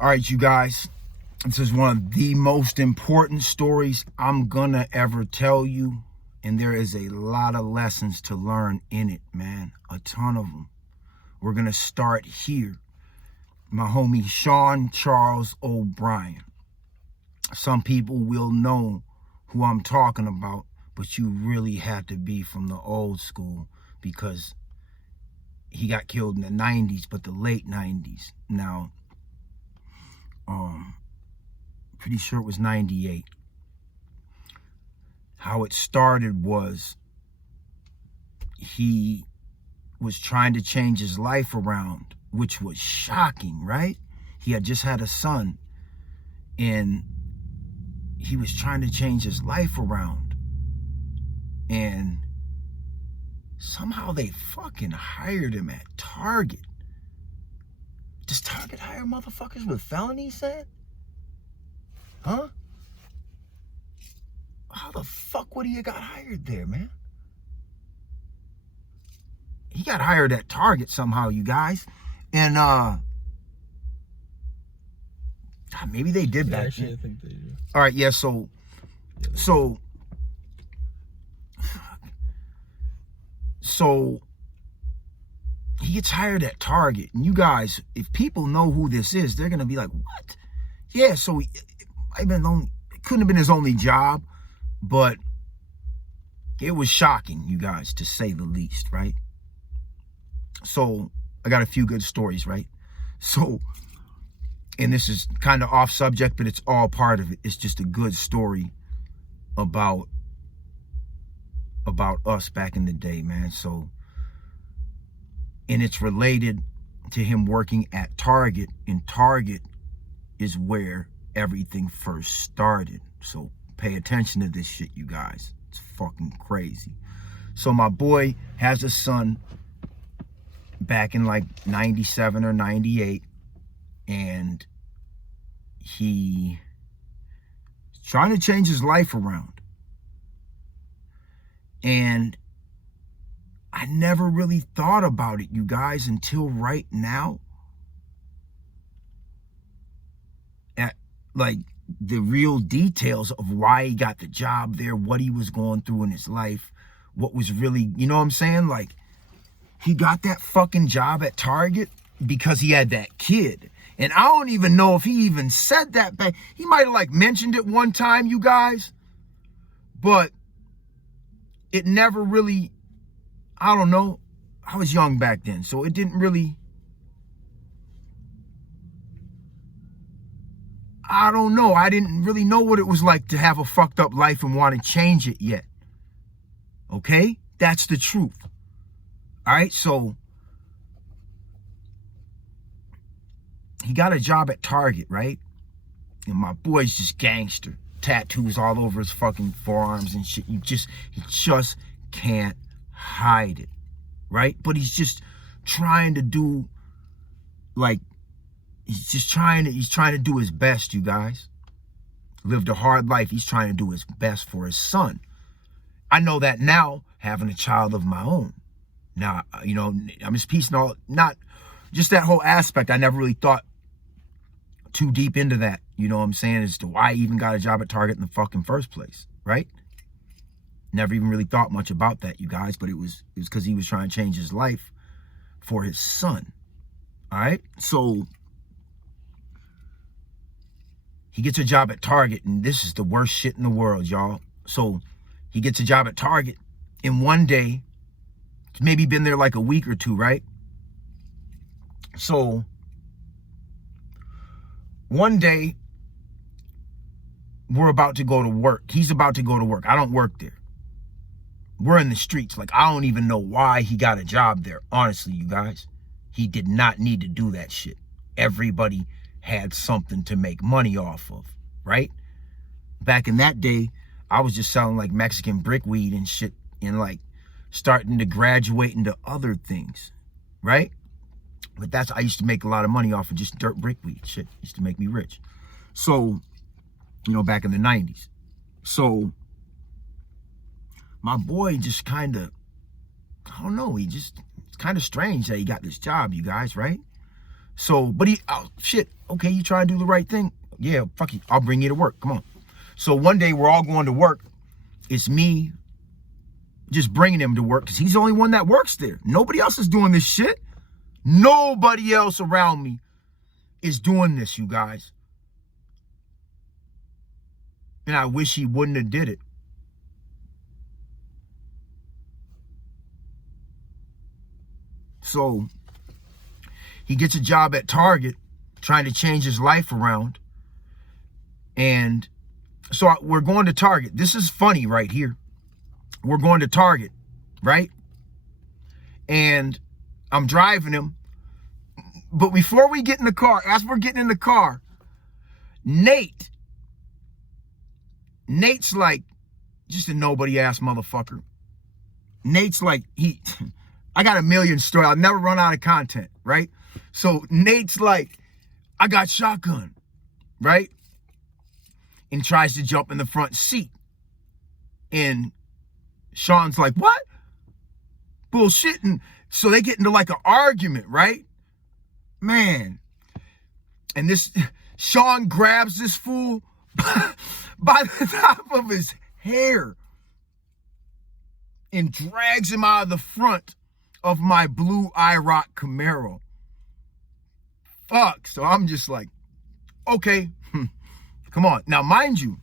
All right, you guys, this is one of the most important stories I'm gonna ever tell you. And there is a lot of lessons to learn in it, man. A ton of them. We're gonna start here. My homie Sean Charles O'Brien. Some people will know who I'm talking about, but you really had to be from the old school because he got killed in the 90s, but the late 90s. Now, pretty sure it was 98. How it started was he was trying to change his life around, which was shocking, right? He had just had a son and he was trying to change his life around. And somehow they fucking hired him at Target. Does Target hire motherfuckers with felonies, Sam? Huh? How the fuck would he have got hired there, man? He got hired at Target somehow, you guys. And maybe they did back actually, then. I think they do. All right, yeah, so he gets hired at Target. And you guys, if people know who this is, they're gonna be like, what? Yeah, so it couldn't have been his only job, but it was shocking, you guys, to say the least, right? So I got a few good stories, right? So, and this is kind of off subject, but it's all part of it. It's just a good story about us back in the day, man. So, and it's related to him working at Target, and Target is where everything first started. So pay attention to this shit, you guys. It's fucking crazy. So my boy has a son back in like 97 or 98, and he's trying to change his life around. And I never really thought about it, you guys, until right now. At like the real details of why he got the job there, what he was going through in his life, what was really, you know what I'm saying? Like, he got that fucking job at Target because he had that kid. And I don't even know if he even said that back. He might have like mentioned it one time, you guys, but it never really, I don't know. I was young back then, so it didn't really, I don't know. I didn't really know what it was like to have a fucked up life and want to change it yet. Okay? That's the truth. All right, so he got a job at Target, right? And my boy's just gangster. Tattoos all over his fucking forearms and shit. He just can't hide it, right? But he's just trying to do, like, he's trying to do his best, you guys. Lived a hard life. He's trying to do his best for his son. I know that now, having a child of my own. Now, you know, I'm just piecing all, not just that whole aspect. I never really thought too deep into that, you know what I'm saying, as to why he even got a job at Target in the fucking first place, right? Never even really thought much about that, you guys, but it was because he was trying to change his life for his son. All right, so he gets a job at Target, and this is the worst shit in the world, y'all. So he gets a job at Target, and one day, maybe been there like a week or two, right? So one day, we're about to go to work. He's about to go to work. I don't work there. We're in the streets. Like, I don't even know why he got a job there. Honestly, you guys, he did not need to do that shit. Everybody had something to make money off of, right? Back in that day, I was just selling like Mexican brickweed and shit, and like starting to graduate into other things, right? But I used to make a lot of money off of just dirt brickweed shit. It used to make me rich. So, you know, back in the 90s. So my boy just kind of, I don't know, it's kind of strange that he got this job, you guys, right? So, but shit, okay, you try to do the right thing. Yeah, fuck you. I'll bring you to work. Come on. So one day we're all going to work. It's me just bringing him to work because he's the only one that works there. Nobody else is doing this shit. Nobody else around me is doing this, you guys. And I wish he wouldn't have did it. So he gets a job at Target trying to change his life around. And so we're going to Target. This is funny right here. We're going to Target, right? And I'm driving him. But before we get in the car, as we're getting in the car, Nate's like, just a nobody ass motherfucker. Nate's like, I got a million stories. I'll never run out of content, right? So Nate's like, I got shotgun, right? And tries to jump in the front seat. And Sean's like, what? Bullshit. And so they get into like an argument, right? Man. And this, Sean grabs this fool by the top of his hair and drags him out of the front of my blue IROC Camaro. Fuck. So I'm just like, okay, come on. Now, mind you,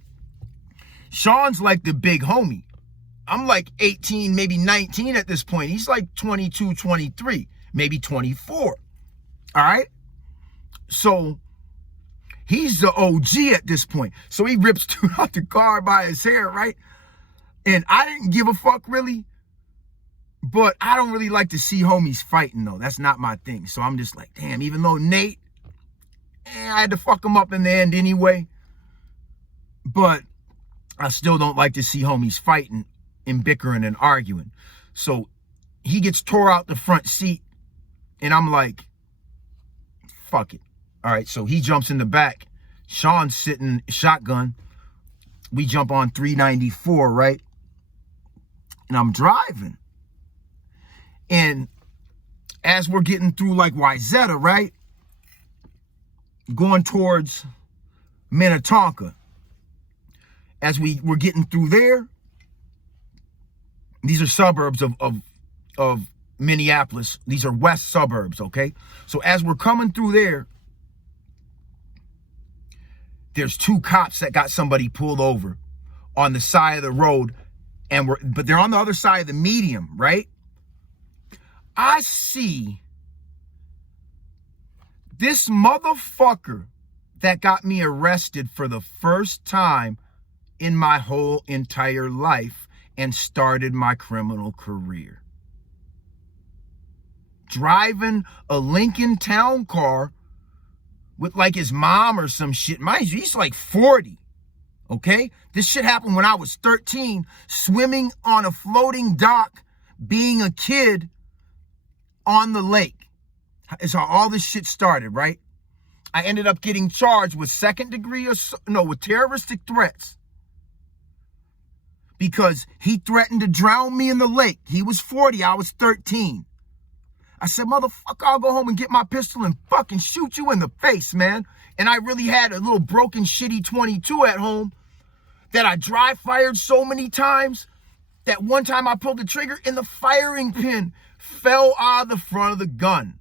Sean's like the big homie. I'm like 18, maybe 19 at this point. He's like 22, 23, maybe 24. All right? So he's the OG at this point. So he rips dude out the car by his hair, right? And I didn't give a fuck really. But I don't really like to see homies fighting, though. That's not my thing. So I'm just like, damn, even though Nate, I had to fuck him up in the end anyway. But I still don't like to see homies fighting and bickering and arguing. So he gets tore out the front seat. And I'm like, fuck it. All right, so he jumps in the back. Sean's sitting shotgun. We jump on 394, right? And I'm driving. And as we're getting through like Wyzetta, right? Going towards Minnetonka. As we're getting through there, these are suburbs of Minneapolis. These are west suburbs, okay? So as we're coming through there, there's two cops that got somebody pulled over on the side of the road, but they're on the other side of the median, right? I see this motherfucker that got me arrested for the first time in my whole entire life and started my criminal career. Driving a Lincoln Town car with like his mom or some shit. Mind you, he's like 40, okay? This shit happened when I was 13, swimming on a floating dock, being a kid on the lake. It's how all this shit started, right? I ended up getting charged with with terroristic threats. Because he threatened to drown me in the lake. He was 40, I was 13. I said, motherfucker, I'll go home and get my pistol and fucking shoot you in the face, man. And I really had a little broken, shitty 22 at home that I dry fired so many times that one time I pulled the trigger and the firing pin fell out of the front of the gun.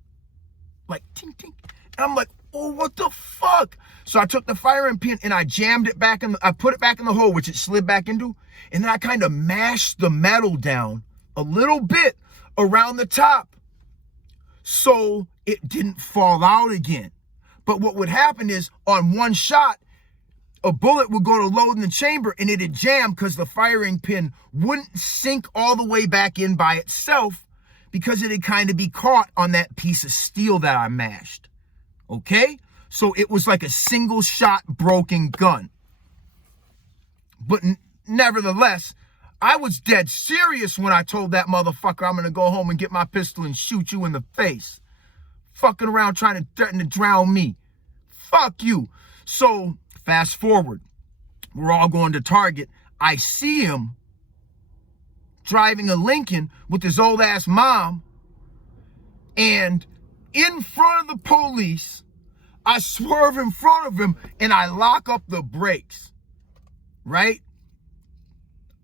Like, tink, tink. And I'm like, oh, what the fuck? So I took the firing pin and I jammed it back I put it back in the hole, which it slid back into. And then I kind of mashed the metal down a little bit around the top so it didn't fall out again. But what would happen is on one shot, a bullet would go to load in the chamber and it'd jam because the firing pin wouldn't sink all the way back in by itself because it'd kind of be caught on that piece of steel that I mashed. Okay? So it was like a single shot broken gun. But nevertheless, I was dead serious when I told that motherfucker I'm going to go home and get my pistol and shoot you in the face. Fucking around trying to threaten to drown me. Fuck you. So fast forward. We're all going to Target. I see him driving a Lincoln with his old ass mom. And in front of the police. I swerve in front of him and I lock up the brakes, right?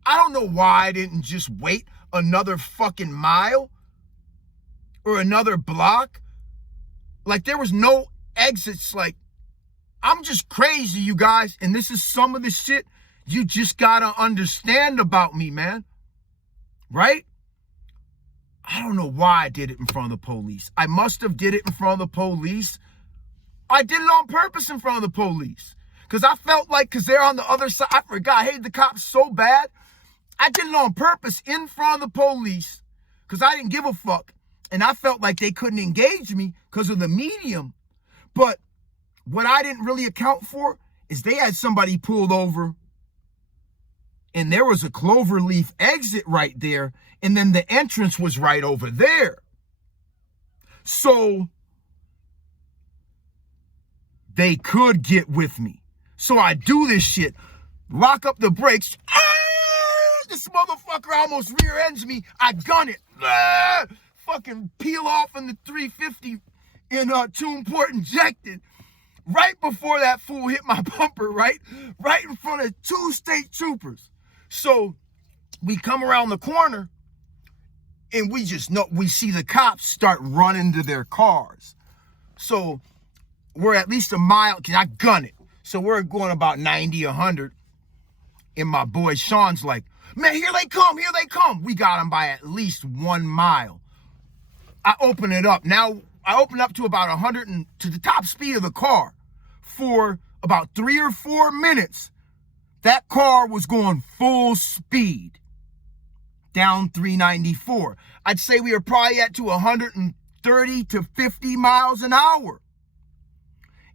I don't know why I didn't just wait another fucking mile or another block. Like, there was no exits. Like, I'm just crazy, you guys. And this is some of the shit you just gotta understand about me, man. Right? I don't know why I did it in front of the police. I must have did it in front of the police. I did it on purpose in front of the police. Because I felt like, because they're on the other side, I forgot, I hated the cops so bad. I did it on purpose in front of the police because I didn't give a fuck. And I felt like they couldn't engage me because of the medium. But what I didn't really account for is they had somebody pulled over and there was a cloverleaf exit right there. And then the entrance was right over there. So they could get with me. So I do this shit, lock up the brakes. This motherfucker almost rear ends me. I gun it. Fucking peel off in the 350 in Tuneport injected. Right before that fool hit my bumper, right in front of 2 state troopers. So we come around the corner and we just know, we see the cops start running to their cars. So we're at least a mile, because I gun it. So we're going about 90, 100. And my boy Sean's like, man, here they come, here they come. We got them by at least 1 mile. I open it up. Now, I open up to about 100 and to the top speed of the car. For about 3 or 4 minutes, that car was going full speed down 394. I'd say we were probably at to 130 to 50 miles an hour.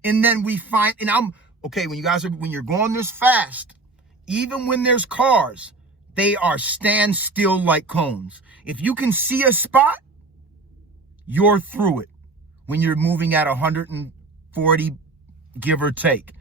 And then we find, and I'm, okay, when you're going this fast, even when there's cars, they are stand still like cones. If you can see a spot, you're through it when you're moving at 140, give or take.